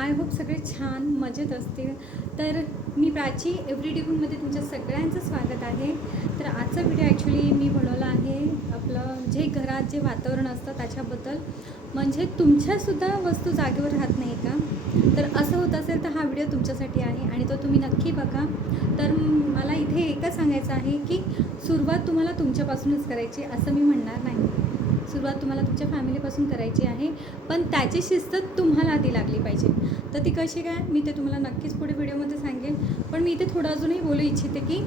I hope सगळे छान मजेत असतील. तर मी प्राची एव्हरीडे गुडमध्ये तुमच्या सगळ्यांचं स्वागत आहे. तर आजचा व्हिडिओ ॲक्च्युली मी बनवला आहे आपलं जे घरात जे वातावरण असतं त्याच्याबद्दल. म्हणजे तुमच्यासुद्धा वस्तू जागेवर राहत नाही का? तर असं होत असेल तर हा व्हिडिओ तुमच्यासाठी आहे आणि तो तुम्ही नक्की बघा. तर मला इथे एकच सांगायचं आहे की सुरुवात तुम्हाला तुमच्यापासूनच करायची असं मी म्हणणार नाही. सुरुवात तुम्हाला तुमच्या फॅमिलीपासून करायची आहे, पण त्याची शिस्त तुम्हाला आधी लागली पाहिजे. तर ती कशी काय मी ते तुम्हाला नक्कीच पुढे व्हिडिओमध्ये सांगेन. पण मी इथे थोडं अजूनही बोलू इच्छिते की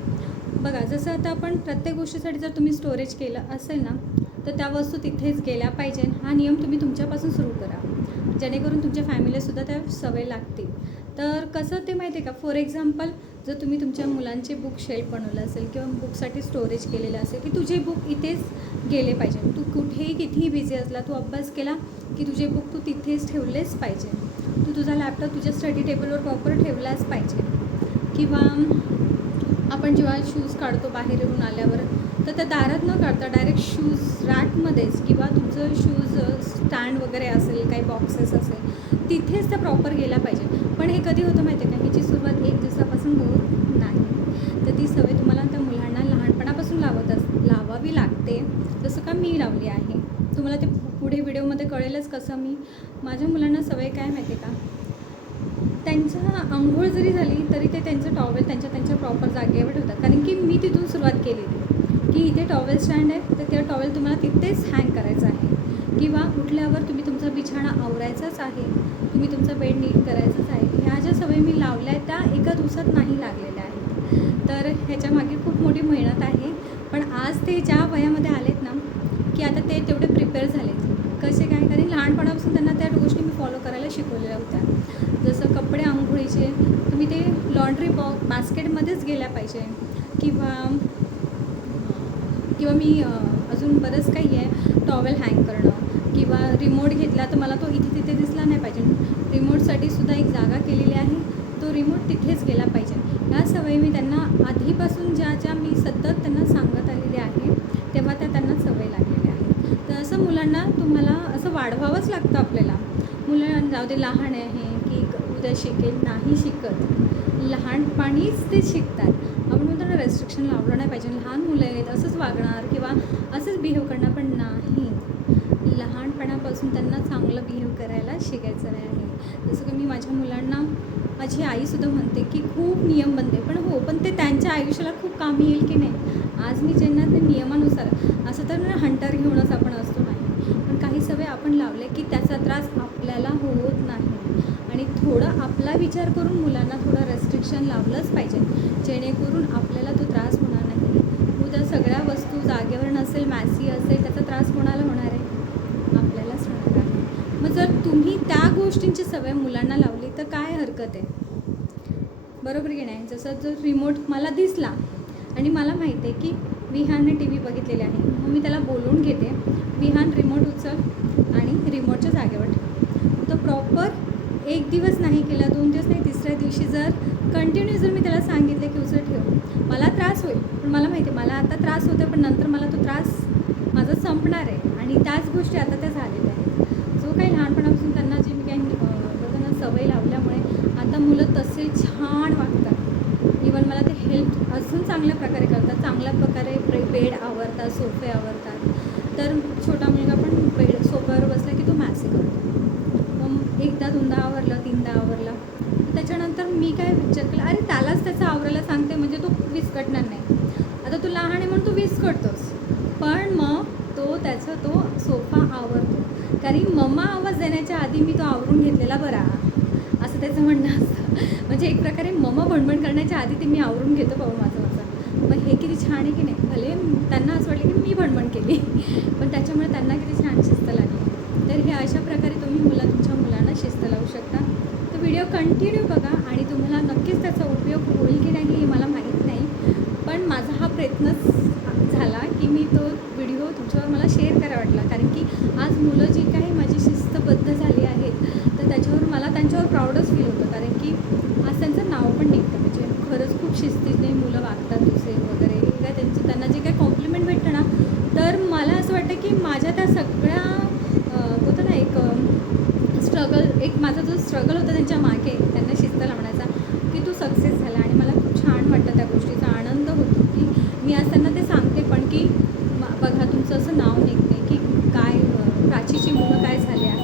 बघा, जसं आता आपण प्रत्येक गोष्टीसाठी जर तुम्ही स्टोरेज केलं असेल ना, तर त्या वस्तू तिथेच गेल्या पाहिजे. हा नियम तुम्ही तुमच्यापासून सुरू करा, जेणेकरून तुमच्या फॅमिलीसुद्धा त्या सवय लागतील. तर कसं ते माहिती आहे का, फॉर एक्झाम्पल जर तुम्ही तुमच्या मुलांचे बुक शेल्फ बनवलं असेल किंवा बुकसाठी स्टोरेज केलेलं असेल की तुझे बुक इथेच गेले पाहिजे. तू कुठेही कितीही बिझी असला, तू अभ्यास केला की तुझे बुक तू तिथेच ठेवलेच पाहिजे. तू तुझा लॅपटॉप तुझ्या स्टडी टेबलवर प्रॉपर ठेवलाच पाहिजे. किंवा आपण जेव्हा शूज काढतो बाहेर येऊन आल्यावर, तर त्या दारात न काढता डायरेक्ट शूज रॅकमध्येच किंवा तुमचं शूज स्टँड वगैरे असेल, काही बॉक्सेस असेल, तिथेच त्या प्रॉपर गेल्या पाहिजे. पण हे कधी होतं माहिती आहे का, ह्याची सुरुवात एक दिवसापासून होत नाही. तर ती सवय तुम्हाला त्या मुलांना लहानपणापासून लावावी लागते, जसं का मी लावली आहे. तुम्हाला ते पुढे व्हिडिओमध्ये कळेलच कसं मी माझ्या मुलांना सवय काय माहिती आहे का, त्यांच्या अंघोळ जरी झाली तरी ते त्यांचं टॉवेल त्यांच्या प्रॉपर जागेवर ठेवतात. कारण की मी तिथून सुरुवात केलेली की इथे टॉवेल स्टँड आहे, तर ते टॉवेल तुम्हाला तिथेच हँग करायचं आहे. किंवा उठल्यावर तुम्ही तुमचा बिछाणा आवरायचाच आहे, तुम्ही तुमचा बेड नीट करायचाच आहे. ह्या ज्या सवयी मी लावल्या आहेत त्या एका दिवसात नाही लागलेल्या आहेत. तर ह्याच्यामागे खूप मोठी मेहनत आहे. पण आज ते ज्या वयामध्ये आलेत ना, की आता ते तेवढे प्रिपेअर झालेत. कसे काय, कारण लहानपणापासून त्यांना त्या गोष्टी मी फॉलो करायला शिकवलेल्या होत्या. जसं कपडे आंघोळीचे तुम्ही ते लॉन्ड्री बास्केटमध्येच गेल्या पाहिजे. किंवा मी अजून बरंच काही आहे, टॉवेल हँग करणं किंवा रिमोट घेतला तर मला तो इथे तिथे दिसला नाही पाहिजे. रिमोटसाठी सुद्धा एक जागा केलेली आहे, तो रिमोट तिथेच गेला पाहिजे. ह्या सवयी मी त्यांना आधीपासून ज्या मी सतत त्यांना सांगत आलेली आहे, तेव्हा त्यांना सवय लागलेली आहे. तर असं मुलांना तुम्हाला असं वाढवावंच लागतं आपल्याला. मुलं जाऊ दे लहान आहे की उद्या शिकेल, नाही शिकत. लहानपणीच ते शिकतात. आपण म्हणतो ना, रेस्ट्रिक्शन लावलं नाही पाहिजे. लहान मुलं आहेत असंच वागणार किंवा असंच बिहेव करणार, पण नाही. लहानपणापासून त्यांना चांगलं बिहेव करायला शिकायचं आहे. जसं की मी माझ्या मुलांना, माझी आईसुद्धा म्हणते की खूप नियम बनते, पण ते त्यांच्या आयुष्याला खूप कामी येईल की नाही. आज मी ज्यांना ते नियमानुसार, असं तर ना हंटर घेऊनच आपण असतो नाही, पण काही सवय आपण लावले की त्याचा त्रास आपल्याला होत नाही. आणि थोडं आपला विचार करून मुलांना थोडं रेस्ट्रिक्शन लावलंच पाहिजे, जेणेकरून आपल्याला तो त्रास होणार नाही. उद्या सगळ्या वस्तू जागेवर नसेल, मॅसी असेल, त्याचा त्रास कोणाला होणार आहे? आपल्यालाच होणार आहे. मग जर तुम्ही त्या गोष्टींची सवय मुलांना लावली तर काय हरकत आहे, बरोबर की नाही? जसं जर रिमोट मला दिसला आणि मला माहिती आहे की विहानने टी व्ही बघितलेली आहे, मग मी त्याला बोलवून घेते, विहान रिमोट उचल आणि रिमोटच्या जागेवर ठेव. तो प्रॉपर एक दिवस नाही केला, 2 दिवस नाही, तिसऱ्या दिवशी जर कंटिन्यू जर मी त्याला सांगितले की उचल ठेव, मला त्रास होईल, पण मला माहिती आहे मला आता त्रास होतो, पण नंतर मला तो त्रास माझा संपणार आहे. आणि त्याच गोष्टी आता त्या झालेल्या आहेत. जो काही लहानपणापासून त्यांना जी मी काही बघा सवय लावल्यामुळे आता मुलं तसे छान वागतात. इवन मला ते हेल्प अजून चांगल्या प्रकारे करतात, चांगल्या प्रकारे बेड आवरतात, सोफे आवरतात. तर छोटा मुलगा पण सोफ्यावर बसला की तो मॅसी करतो. मग एकदा 2दा आवरलं, 3दा आवरलं, त्याच्यानंतर मी काय विचार केला, अरे त्यालाच त्याचं आवरायला सांगते म्हणजे तो विस्कटणार नाही. आता तू लहान आहे म्हणून तू विस्कटतोस, पण मग तो सोफा आवरतो, कारण मम्मा आवाज देण्याच्या आधी मी तो आवरून घेतलेला बरा, असं त्याचं म्हणणं असतं. म्हणजे एक प्रकारे मम्मा भणभण करण्याच्या आधी ते मी आवरून घेतो बाबा माझं. मग हे किती छान आहे की नाही. भले त्यांना असं वाटलं की मी भणभण केली, पण त्याच्यामुळे त्यांना किती छान शिस्त लागली. तर हे अशा प्रकारे तुम्ही तुमच्या मुलांना शिस्त लावू शकता. तर व्हिडिओ कंटिन्यू बघा आणि तुम्हाला नक्कीच त्याचा उपयोग होईल की नाही हे मला माहीत नाही, पण माझा हा प्रयत्नच झाला की मी तो व्हिडिओ तुमच्यावर मला शेअर करायला वाटला. कारण की आज मुलं जी काही माझी शिस्तबद्ध झाली आहेत, तर त्याच्यावर मला त्यांच्यावर प्राऊडच फील होतं. कारण की आज त्यांचं नाव पण निघतं, म्हणजे खरंच खूप शिस्तीने मुलं वागतात दुसरे वगैरे. त्यांना जे काही कॉम्प्लिमेंट भेटतं ना, तर मला असं वाटतं की माझ्या त्या सगळ्या होतं ना एक स्ट्रगल, एक माझा जो स्ट्रगल स्ट्रगल होतं त्यांच्या मागे त्यांना शिस्त लावण्याचा, की तू सक्सेस झाला. आणि मला खूप छान वाटतं, त्या गोष्टीचा आनंद होतो, की मी आज त्यांना ते सांगते पण, की बघा तुमचं असं नाव निघते, की काय प्राचीची मुलं काय झाले आहेत.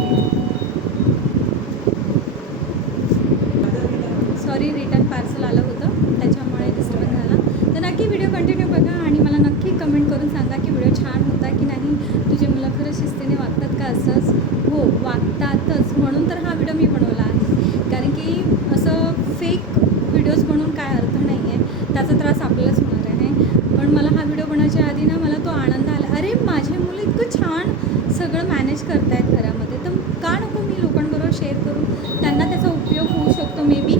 सॉरी, रिटर्न पार्सल आलं होतं त्याच्यामुळे डिस्टर्बन्स झाला. तर नक्की व्हिडिओ कंटिन्यू बघा आणि मला नक्की कमेंट करून सांगा की व्हिडिओ छान होता की नाही. तुझे मुलं खरं शिस्तीने वागतात का? असंच हो, वागतातच, म्हणून तर हा व्हिडिओ मी बनवला आहे. कारण की असं फेक व्हिडिओज बनवून काय अर्थ नाही आहे, त्याचा त्रास आपल्यालाच होणार आहे. पण मला हा व्हिडिओ बनवायच्या आधी ना मला तो आनंद आला, अरे माझे मुलं इतकं छान सगळं मॅनेज करत आहेत घरामध्ये, तर का नको मी लोकांबरोबर शेअर करून, त्यांना त्याचा उपयोग होऊ शकतो मे बी.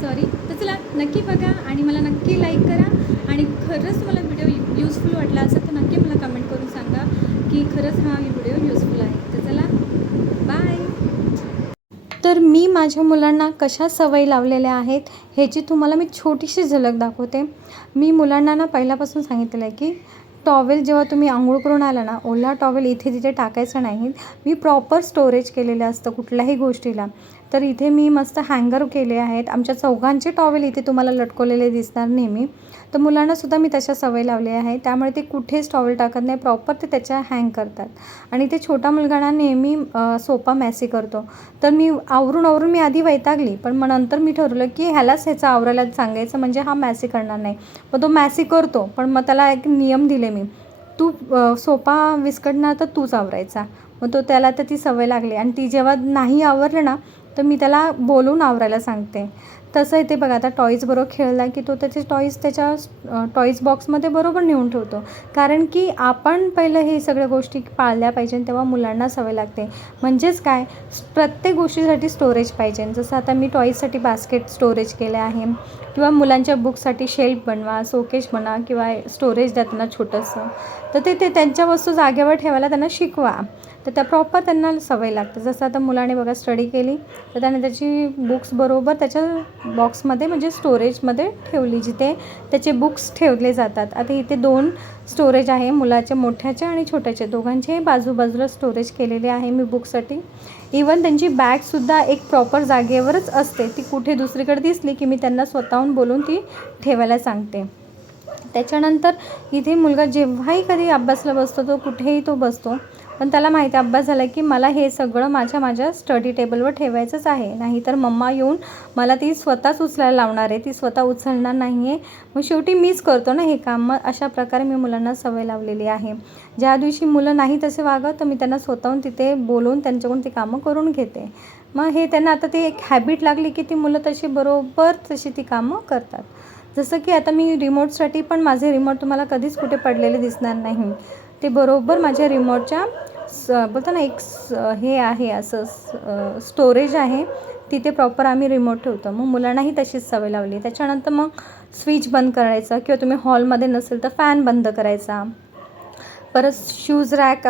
सॉरी. तर चला नक्की बघा आणि मला नक्की लाईक करा. आणि खरंच तुम्हाला व्हिडिओ यूजफुल वाटला असेल तर नक्की मला कमेंट करून सांगा की खरंच हा व्हिडिओ यूजफुल आहे. तर चला बाय. तर मी माझ्या मुलांना कशा सवयी लावलेल्या आहेत ह्याची तुम्हाला मी छोटीशी झलक दाखवते. मी मुलांना ना पहिल्यापासून सांगितलेलं आहे की टॉवेल जेव्हा तुम्ही अंघोळ करून आला ना, ओला टॉवेल इथे तिथे टाकायचं नाही. मी प्रॉपर स्टोरेज केलेलं असतं कुठल्याही गोष्टीला. तर इथे मी मस्त हँगर केले आहेत. आमच्या चौघांचे टॉवेल इथे तुम्हाला लटकवलेले दिसणार नेहमी. तर मुलांनासुद्धा मी तशा सवय लावली आहे, त्यामुळे ते कुठेच टॉवेल टाकत नाही, प्रॉपर ते त्याच्या हँग करतात. आणि ते छोटा मुलगा ना नेहमी सोफा मॅसी करतो. तर मी आवरून मी आधी वैतागली, पण मग नंतर मी ठरवलं की ह्यालाच ह्याचं आवरायला सांगायचं, म्हणजे हा मॅसी करणार नाही. मग तो मॅसी करतो, पण मग त्याला एक नियम दिले मी, तू सोफा विस्कटणार तर तूच आवरायचा. मग त्याला तर ती सवय लागली. आणि ती जेव्हा नाही आवरलं ना तर मी त्याला बोलून आवरायला सांगते. तसं इथे बघा, आता टॉईजबरोबर खेळला की तो त्याचे टॉईज त्याच्या टॉईज बॉक्समध्ये बरोबर नेऊन ठेवतो. कारण की आपण पहिलं हे सगळ्या गोष्टी पाळल्या पाहिजे, तेव्हा मुलांना सवय लागते. म्हणजेच काय, प्रत्येक गोष्टीसाठी स्टोरेज पाहिजे. जसं आता मी टॉईजसाठी बास्केट स्टोरेज केले आहे, किंवा मुलांच्या बुकसाठी शेल्फ बनवा, शोकेस बनवा, किंवा स्टोरेज द्या त्यांना छोटंसं. तर ते त्यांच्या वस्तू जागेवर ठेवायला त्यांना शिकवा, तर त्या प्रॉपर त्यांना सवय लागते. जसं आता मुलाने बघा स्टडी केली तर त्याने त्याची बुक्स बरोबर त्याच्या बॉक्समध्ये, म्हणजे स्टोरेजमध्ये ठेवली, जिथे त्याचे बुक्स ठेवले जातात. आता इथे 2 स्टोरेज आहे, मुलाचे मोठ्याचे आणि छोट्याचे, दोघांचे बाजूबाजूला स्टोरेज केलेले आहे मी बुकसाठी. इवन त्यांची बॅगसुद्धा एक प्रॉपर जागेवरच असते, ती कुठे दुसरीकडे दिसली की मी त्यांना स्वतःहून बोलून ती ठेवायला सांगते. त्याच्यानंतर इथे मुलगा जेव्हाही कधी अभ्यासला बसतो, तो कुठेही तो बसतो, पण त्याला माहिती आहे अभ्यास झाला की मला हे सगळं माझ्या स्टडी टेबलवर ठेवायचंच आहे, नाहीतर मम्मा येऊन मला ती स्वतःच उचलायला लावणार आहे, ती स्वतः उचलणार नाही आहे. मग शेवटी मीच करतो ना हे काम. मग अशा प्रकारे मी मुलांना सवय लावलेली आहे. ज्या दिवशी मुलं नाही तसे वागत तर मी त्यांना स्वतःहून तिथे बोलून त्यांच्याकडून ती कामं करून घेते. मग हे त्यांना आता ते एक हॅबिट लागली की ती मुलं तशी ती कामं करतात. जसं की आता मी रिमोटसाठी पण, माझे रिमोट तुम्हाला कधीच कुठे पडलेले दिसणार नाही. ते बरोबर माझ्या रिमोटच्या बोलतो ना हे आहे असं स्टोरेज आहे, तिथे प्रॉपर आम्ही रिमोट ठेवतो. मग मुलांनाही तशीच सवय लावली. त्याच्यानंतर मग स्विच बंद करायचं, किंवा तुम्ही हॉलमध्ये नसेल तर फॅन बंद करायचा. परत शूज रॅक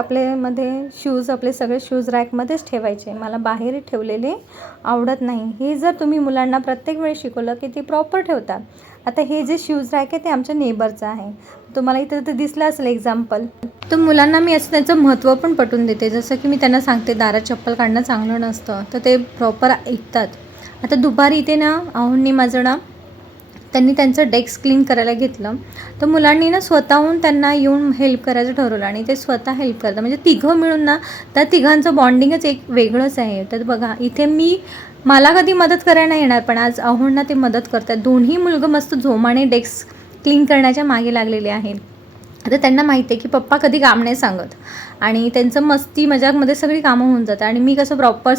शूज आपले सगळे शूज रॅकमध्येच ठेवायचे, मला बाहेर ठेवलेले आवडत नाही. हे जर तुम्ही मुलांना प्रत्येक वेळी शिकवलं की ते प्रॉपर ठेवतात. आता हे जे शूज रॅक आहे ते आमच्या नेबरचं आहे, तुम्हाला इथं तर दिसलं असेल एक्झाम्पल. तर मुलांना मी असं त्याचं महत्त्व पण पटवून देते. जसं की मी त्यांना सांगते दारात चप्पल काढणं चांगलं नसतं, तर ते प्रॉपर ऐकतात. आता दुपारी इथे ना आहोंनी माझं ना त्यांनी त्यांचं डेस्क क्लीन करायला घेतलं, तर मुलांनी ना स्वतःहून त्यांना येऊन हेल्प करायचं ठरवलं, आणि ते स्वतः हेल्प करतात. म्हणजे तिघं मिळून ना, त्या तिघांचं बॉन्डिंगच एक वेगळंच आहे. तर बघा इथे मला कधी मदत करायला नाही येणार, पण आज आहोंना ते मदत करतात. दोन्ही मुलगं मस्त जोमाने डेस्क क्लीन करण्याच्या मागे लागलेले आहेत. आता त्यांना माहिती आहे की पप्पा कधी काम नाही सांगत, आणि त्यांचं मस्ती मजाकमध्ये सगळी कामं होऊन जातात. आणि मी कसं प्रॉपर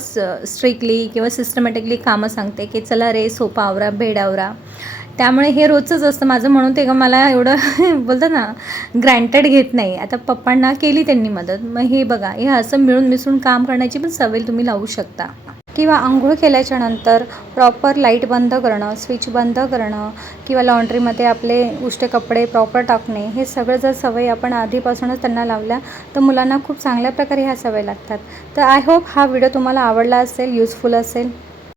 स्ट्रिक्टली किंवा सिस्टमॅटिकली कामं सांगते की चला रे सोफा आवरा, बेड आवरा. त्यामुळे हे रोजचंच असतं माझं, म्हणून ते मला एवढं बोलतात ना ग्रँटेड घेत नाही. आता पप्पांना केली त्यांनी मदत. मग हे बघा, हे असं मिळून मिसळून काम करण्याची पण सवय तुम्ही लावू शकता. किंवा अंघोळ केल्याच्या नंतर प्रॉपर लाईट बंद करणं, स्विच बंद करणं, किंवा लॉन्ड्रीमध्ये आपले उष्टे कपडे प्रॉपर टाकणे, हे सगळं जर सवयी आपण आधीपासूनच त्यांना लावल्या तर मुलांना खूप चांगल्या प्रकारे ह्या सवयी लागतात. तर आय होप हा व्हिडिओ तुम्हाला आवडला असेल, युजफुल असेल.